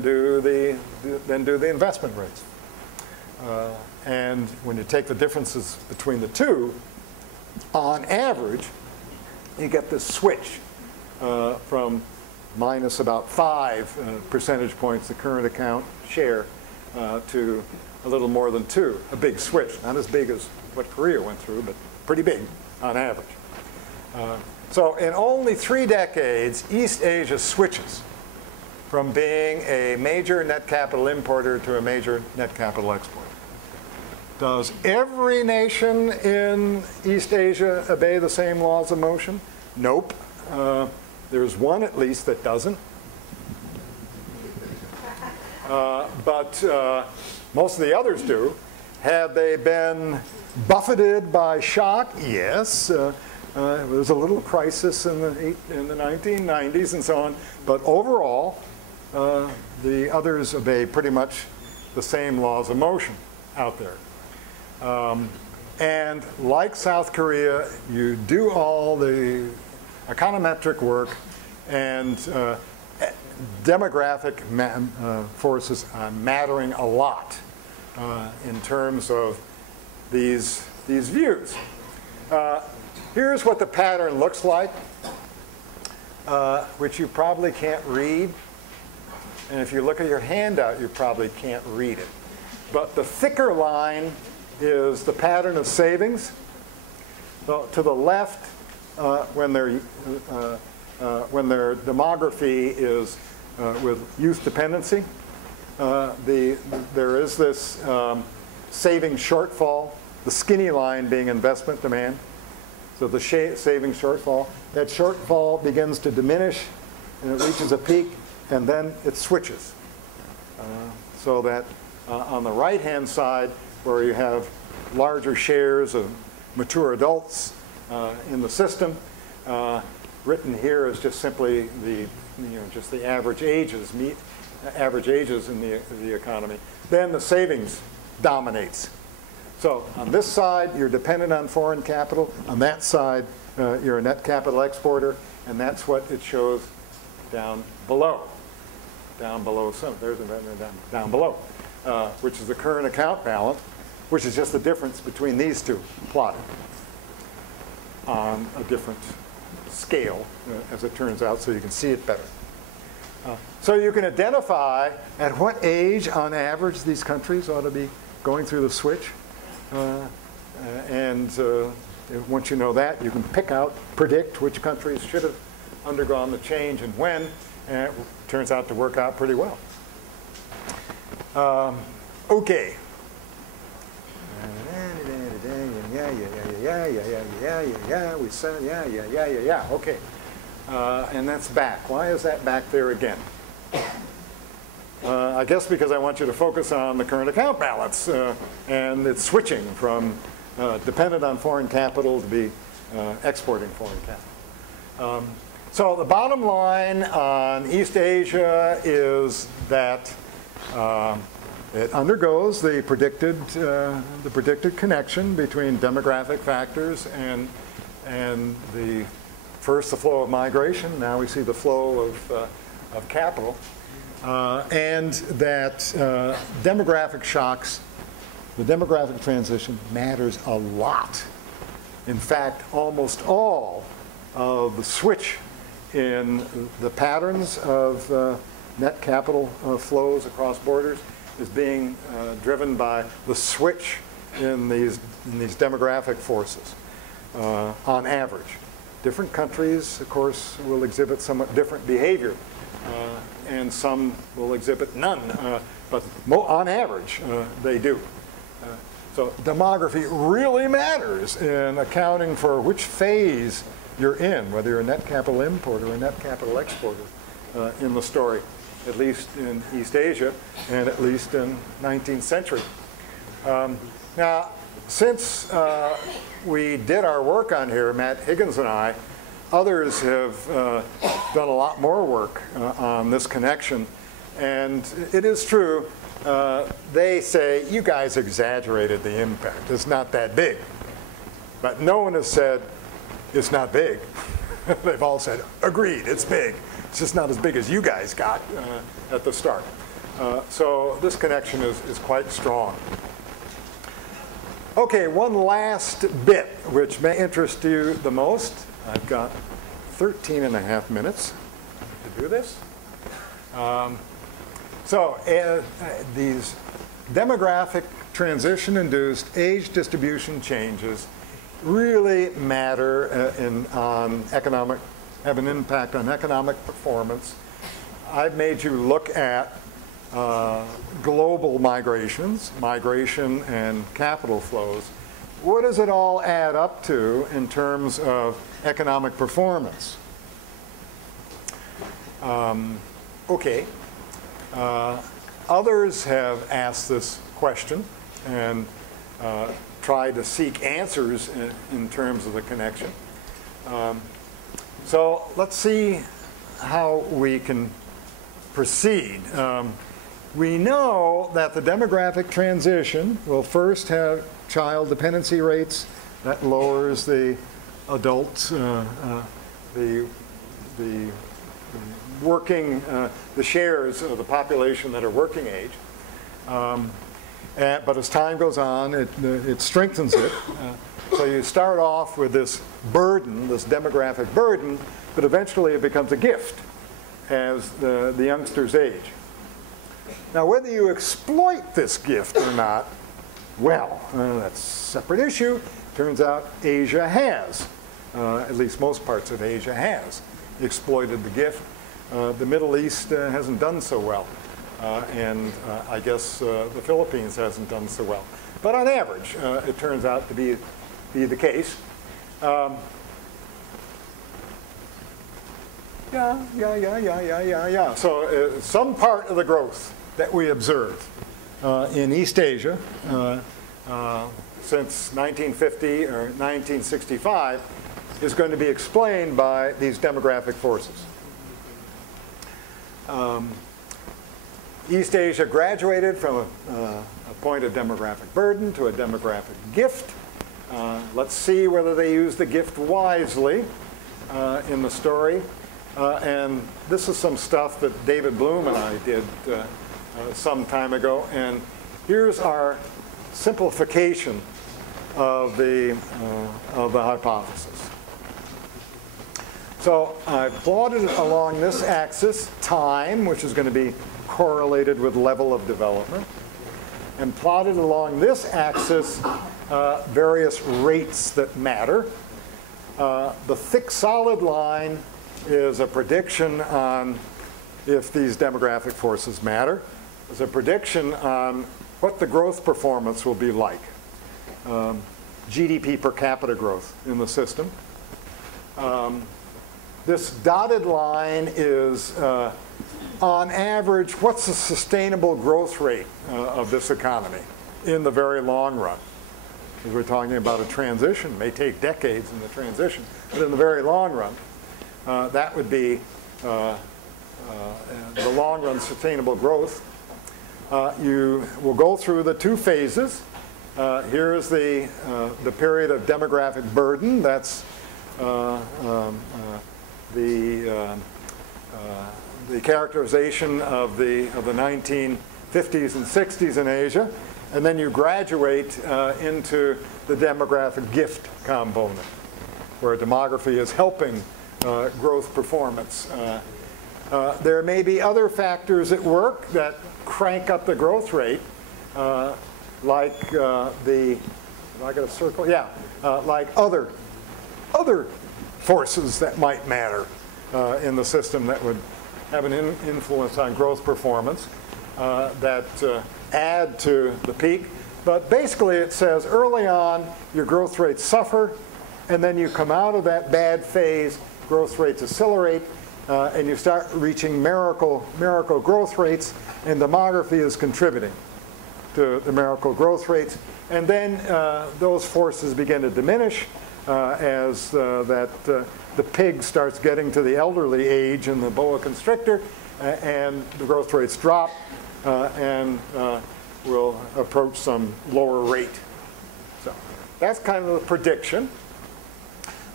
do the investment rates. And when you take the differences between the two, on average, you get this switch from minus about 5 percentage points the current account share to a little more than 2, a big switch. Not as big as what Korea went through, but pretty big on average. So in only 3 decades, East Asia switches from being a major net capital importer to a major net capital exporter. Does every nation in East Asia obey the same laws of motion? Nope. There's one at least that doesn't. But most of the others do. Have they been buffeted by shock? Yes. There was a little crisis in the 1990s and so on. But overall, the others obey pretty much the same laws of motion out there. And like South Korea, you do all the econometric work, and demographic forces are mattering a lot in terms of these views. Here's what the pattern looks like, which you probably can't read. And if you look at your handout, you probably can't read it. But the thicker line is the pattern of savings. So to the left, when their demography is with youth dependency, there is this saving shortfall, the skinny line being investment demand. So the saving shortfall, that shortfall begins to diminish, and it reaches a peak, and then it switches. So that on the right-hand side, where you have larger shares of mature adults in the system, written here is just simply the just the average ages in the economy. Then the savings dominates. So on this side, you're dependent on foreign capital. On that side, you're a net capital exporter, and that's what it shows down below. Down below, there's down below, which is the current account balance, which is just the difference between these two plotted on a different scale, as it turns out, so you can see it better. So you can identify at what age, on average, these countries ought to be going through the switch. Once you know that, you can predict which countries should have undergone the change and when, and it turns out to work out pretty well. Okay. We said, okay. And that's back. Why is that back there again? I guess because I want you to focus on the current account balance, and it's switching from dependent on foreign capital to be exporting foreign capital. So the bottom line on East Asia is that it undergoes the predicted connection between demographic factors and the flow of migration. Now we see the flow of capital, and that demographic shocks, the demographic transition matters a lot. In fact, almost all of the switch in the patterns of net capital flows across borders is being driven by the switch in these demographic forces on average. Different countries, of course, will exhibit somewhat different behavior, and some will exhibit none, but on average, they do. So demography really matters in accounting for which phase you're in, whether you're a net capital importer or a net capital exporter in the story, at least in East Asia and at least in 19th century. Now, since we did our work on here, Matt Higgins and I, others have done a lot more work on this connection. And it is true, they say, you guys exaggerated the impact. It's not that big. But no one has said, it's not big. They've all said, agreed, it's big. It's just not as big as you guys got at the start. So this connection is quite strong. Okay, one last bit which may interest you the most. I've got 13 and a half minutes to do this. These demographic transition-induced age distribution changes really matter have an impact on economic performance. I've made you look at global migrations, migration and capital flows. What does it all add up to in terms of economic performance? Others have asked this question and tried to seek answers in terms of the connection. So let's see how we can proceed. We know that the demographic transition will first have child dependency rates. That lowers the adult, the shares of the population that are working age. But as time goes on, it strengthens it. So you start off with this burden, this demographic burden, but eventually it becomes a gift as the youngsters age. Now, whether you exploit this gift or not, well, that's a separate issue. Turns out Asia has, at least most parts of Asia has, exploited the gift. The Middle East hasn't done so well. And I guess the Philippines hasn't done so well. But on average, it turns out to be the case. So some part of the growth that we observe in East Asia since 1950 or 1965 is going to be explained by these demographic forces. East Asia graduated from a point of demographic burden to a demographic gift. Let's see whether they use the gift wisely in the story. And this is some stuff that David Bloom and I did some time ago. And here's our simplification of the hypothesis. So I plotted along this axis time, which is going to be correlated with level of development, and plotted along this axis various rates that matter. The thick solid line is a prediction on if these demographic forces matter. It's a prediction on what the growth performance will be like. GDP per capita growth in the system. This dotted line is, on average, what's the sustainable growth rate of this economy in the very long run? Because we're talking about a transition. It may take decades in the transition, but in the very long run, that would be the long-run sustainable growth. You will go through the two phases. Here is the period of demographic burden. That's the characterization of the 1950s and 60s in Asia. And then you graduate into the demographic gift component, where demography is helping growth performance. There may be other factors at work that crank up the growth rate, like have I got a circle? Yeah, like other forces that might matter in the system that would have an influence on growth performance that add to the peak. But basically it says early on your growth rates suffer, and then you come out of that bad phase, growth rates accelerate, and you start reaching miracle growth rates, and demography is contributing to the miracle growth rates. And then those forces begin to diminish as the pig starts getting to the elderly age in the boa constrictor, and the growth rates drop and will approach some lower rate. So that's kind of the prediction.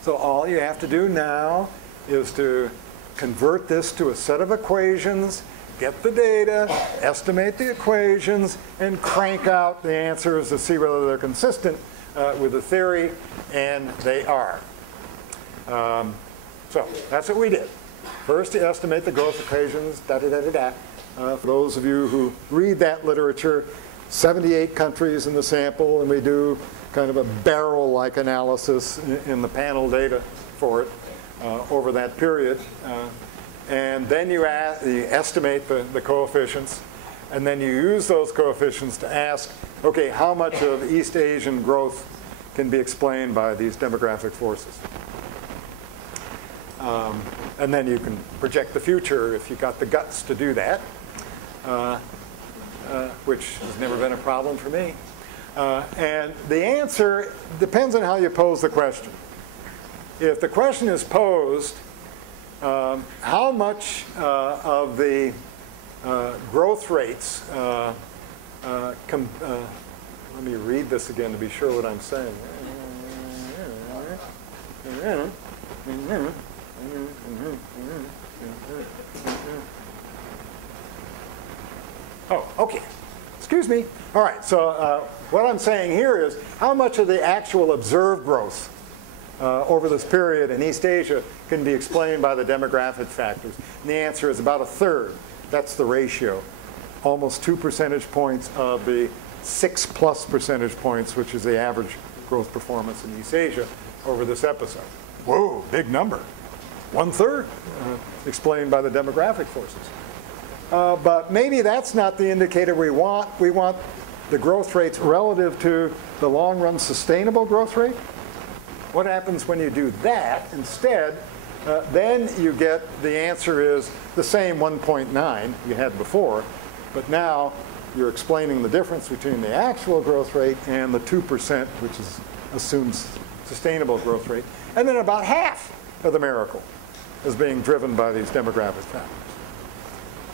So all you have to do now is to convert this to a set of equations get the data, estimate the equations, and crank out the answers to see whether they're consistent with the theory, and they are. So that's what we did. First, you estimate the growth equations, da-da-da-da-da. For those of you who read that literature, 78 countries in the sample, and we do kind of a barrel-like analysis in the panel data for it over that period. And then you estimate the coefficients, and then you use those coefficients to ask, okay, how much of East Asian growth can be explained by these demographic forces? And then you can project the future if you got the guts to do that, which has never been a problem for me. And the answer depends on how you pose the question. If the question is posed, how much of the growth rates, let me read this again to be sure what I'm saying. Oh, okay. Excuse me. All right, so what I'm saying here is how much of the actual observed growth over this period in East Asia can be explained by the demographic factors? And the answer is about a third. That's the ratio. Almost 2 percentage points of the 6+ percentage points, which is the average growth performance in East Asia over this episode. Whoa, big number. 1/3 explained by the demographic forces. But maybe that's not the indicator we want. We want the growth rates relative to the long-run sustainable growth rate. What happens when you do that instead? Then you get the answer is the same 1.9 you had before, but now you're explaining the difference between the actual growth rate and the 2%, which is assumes sustainable growth rate, and then about half of the miracle is being driven by these demographic factors.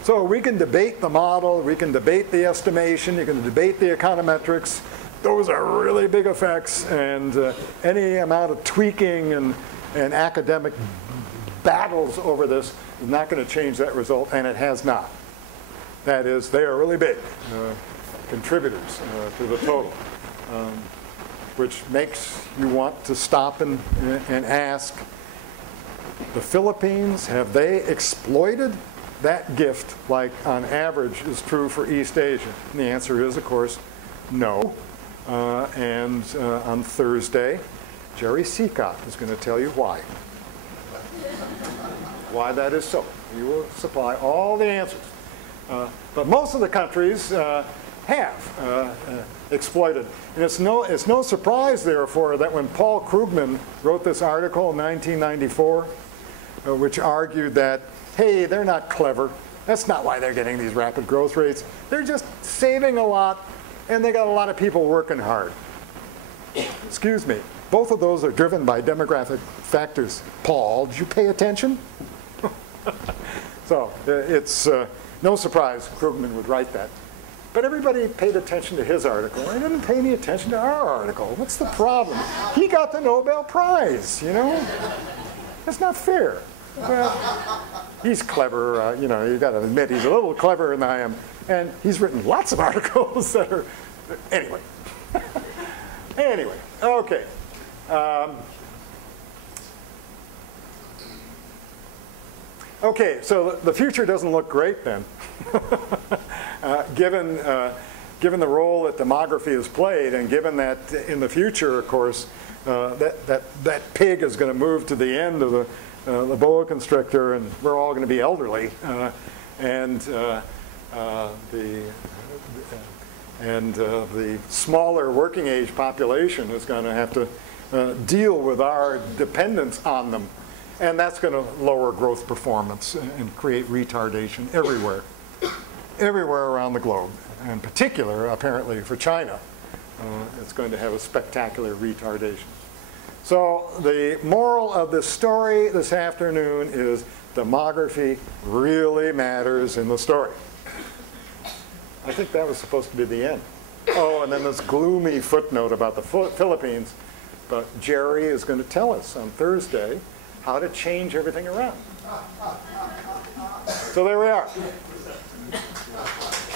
So we can debate the model, we can debate the estimation, you can debate the econometrics. Those are really big effects, and any amount of tweaking and academic battles over this is not going to change that result, and it has not. That is, they are really big contributors to the total, which makes you want to stop and ask, the Philippines, have they exploited that gift like on average is true for East Asia? And the answer is, of course, no. And on Thursday, Jerry Seacott is going to tell you why. Why that is so. He will supply all the answers. But most of the countries have exploited. And it's no surprise, therefore, that when Paul Krugman wrote this article in 1994, which argued that, hey, they're not clever. That's not why they're getting these rapid growth rates. They're just saving a lot, and they got a lot of people working hard. Excuse me. Both of those are driven by demographic factors. Paul, did you pay attention? So it's no surprise Krugman would write that. But everybody paid attention to his article. They didn't pay any attention to our article. What's the problem? He got the Nobel Prize, you know? That's not fair. Well, he's clever. You know, you've got to admit he's a little cleverer than I am. And he's written lots of articles that are, anyway. Anyway, okay. Okay, so the future doesn't look great then, given the role that demography has played, and given that in the future, of course, that pig is going to move to the end of the boa constrictor, and we're all going to be elderly, and the smaller working age population is going to have to deal with our dependence on them. And that's going to lower growth performance and create retardation everywhere, everywhere around the globe. In particular, apparently, for China, it's going to have a spectacular retardation. So the moral of this story this afternoon is demography really matters in the story. I think that was supposed to be the end. Oh, and then this gloomy footnote about the Philippines. But Jerry is going to tell us on Thursday how to change everything around. So there we are.